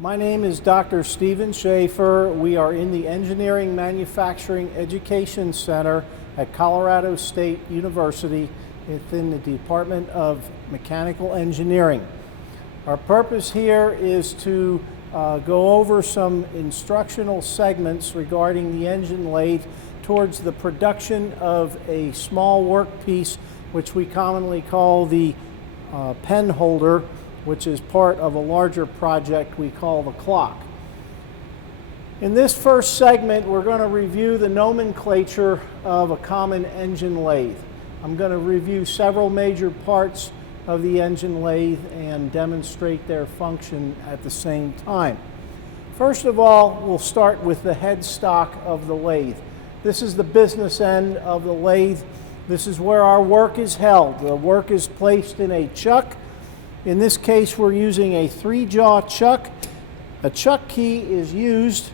My name is Dr. Stephen Schaefer. We are in the Engineering Manufacturing Education Center at Colorado State University within the Department of Mechanical Engineering. Our purpose here is to go over some instructional segments regarding the engine lathe towards the production of a small workpiece, which we commonly call the pen holder, which is part of a larger project we call the clock. In this first segment, we're going to review the nomenclature of a common engine lathe. I'm going to review several major parts of the engine lathe and demonstrate their function at the same time. First of all, we'll start with the headstock of the lathe. This is the business end of the lathe. This is where our work is held. The work is placed in a chuck. In this case, we're using a 3-jaw chuck. A chuck key is used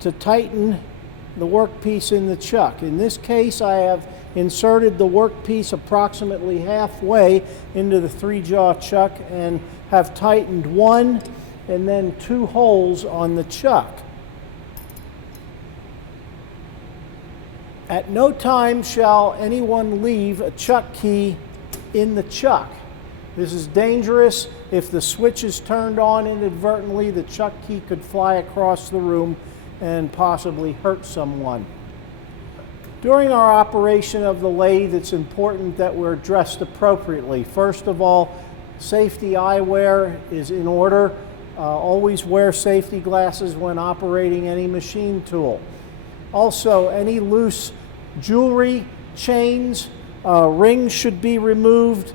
to tighten the workpiece in the chuck. In this case, I have inserted the workpiece approximately halfway into the 3-jaw chuck and have tightened 1 and then 2 holes on the chuck. At no time shall anyone leave a chuck key in the chuck. This is dangerous. If the switch is turned on inadvertently, the chuck key could fly across the room and possibly hurt someone. During our operation of the lathe, it's important that we're dressed appropriately. First of all, safety eyewear is in order. Always wear safety glasses when operating any machine tool. Also, any loose jewelry, chains, rings should be removed.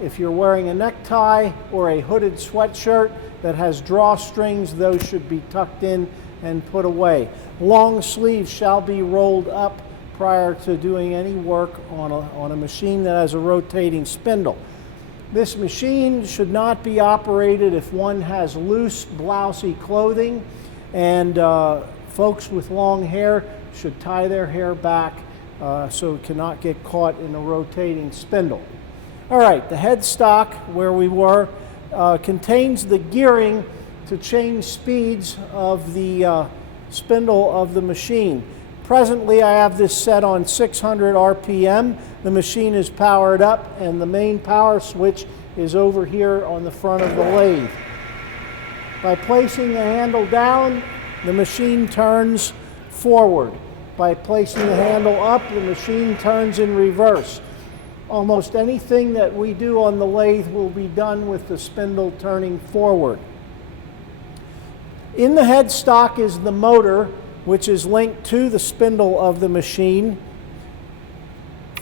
If you're wearing a necktie or a hooded sweatshirt that has drawstrings, those should be tucked in and put away. Long sleeves shall be rolled up prior to doing any work on a machine that has a rotating spindle. This machine should not be operated if one has loose, blousy clothing, and folks with long hair should tie their hair back so it cannot get caught in a rotating spindle. All right, the headstock, where we were, contains the gearing to change speeds of the spindle of the machine. Presently, I have this set on 600 RPM. The machine is powered up, and the main power switch is over here on the front of the lathe. By placing the handle down, the machine turns forward. By placing the handle up, the machine turns in reverse. Almost anything that we do on the lathe will be done with the spindle turning forward. In the headstock is the motor, which is linked to the spindle of the machine.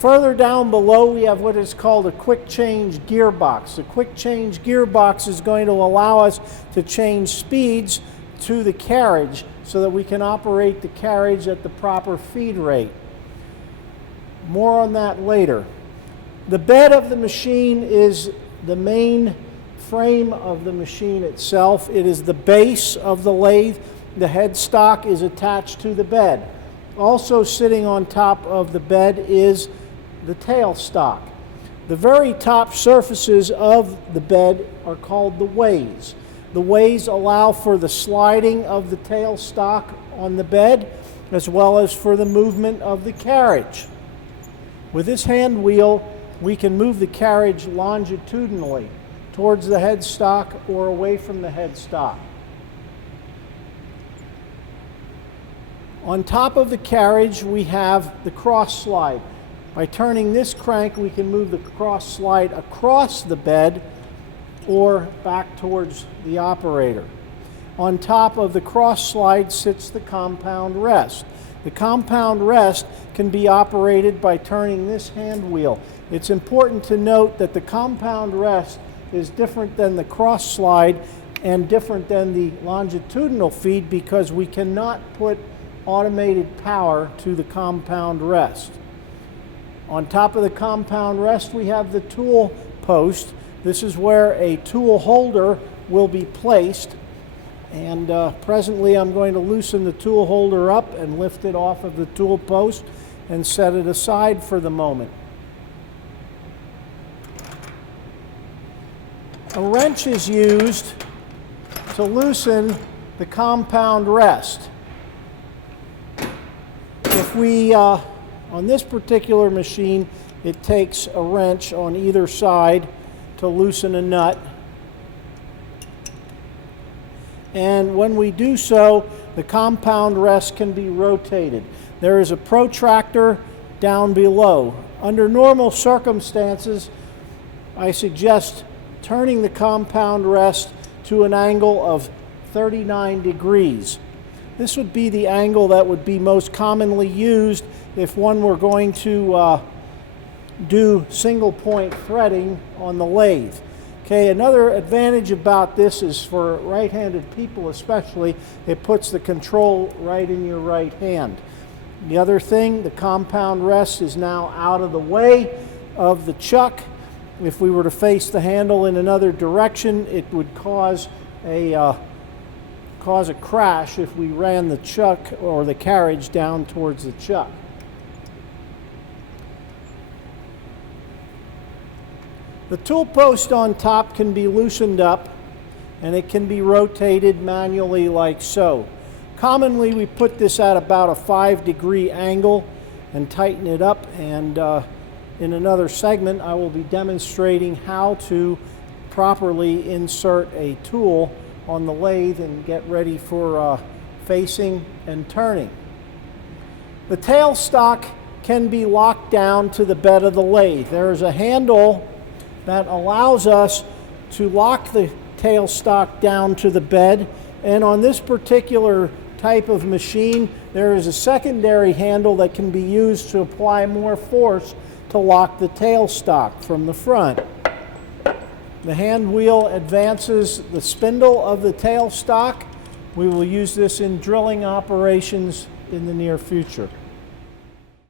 Further down below, we have what is called a quick change gearbox. The quick change gearbox is going to allow us to change speeds to the carriage so that we can operate the carriage at the proper feed rate. More on that later. The bed of the machine is the main frame of the machine itself. It is the base of the lathe. The headstock is attached to the bed. Also sitting on top of the bed is the tailstock. The very top surfaces of the bed are called the ways. The ways allow for the sliding of the tailstock on the bed as well as for the movement of the carriage. With this hand wheel, we can move the carriage longitudinally towards the headstock or away from the headstock. On top of the carriage, we have the cross slide. By turning this crank, we can move the cross slide across the bed or back towards the operator. On top of the cross slide sits the compound rest. The compound rest can be operated by turning this hand wheel. It's important to note that the compound rest is different than the cross slide and different than the longitudinal feed because we cannot put automated power to the compound rest. On top of the compound rest, we have the tool post. This is where a tool holder will be placed. And presently I'm going to loosen the tool holder up and lift it off of the tool post and set it aside for the moment. A wrench is used to loosen the compound rest. If we, on this particular machine, it takes a wrench on either side to loosen a nut. And when we do so, the compound rest can be rotated. There is a protractor down below. Under normal circumstances, I suggest turning the compound rest to an angle of 39 degrees. This would be the angle that would be most commonly used if one were going to do single point threading on the lathe. Okay, another advantage about this is for right-handed people especially, it puts the control right in your right hand. The other thing, the compound rest is now out of the way of the chuck. If we were to face the handle in another direction, it would cause a crash if we ran the chuck or the carriage down towards the chuck. The tool post on top can be loosened up and it can be rotated manually like so. Commonly we put this at about a 5-degree angle and tighten it up, and in another segment I will be demonstrating how to properly insert a tool on the lathe and get ready for facing and turning. The tailstock can be locked down to the bed of the lathe. There is a handle that allows us to lock the tailstock down to the bed, and on this particular type of machine there is a secondary handle that can be used to apply more force to lock the tailstock from the front. The hand wheel advances the spindle of the tailstock. We will use this in drilling operations in the near future.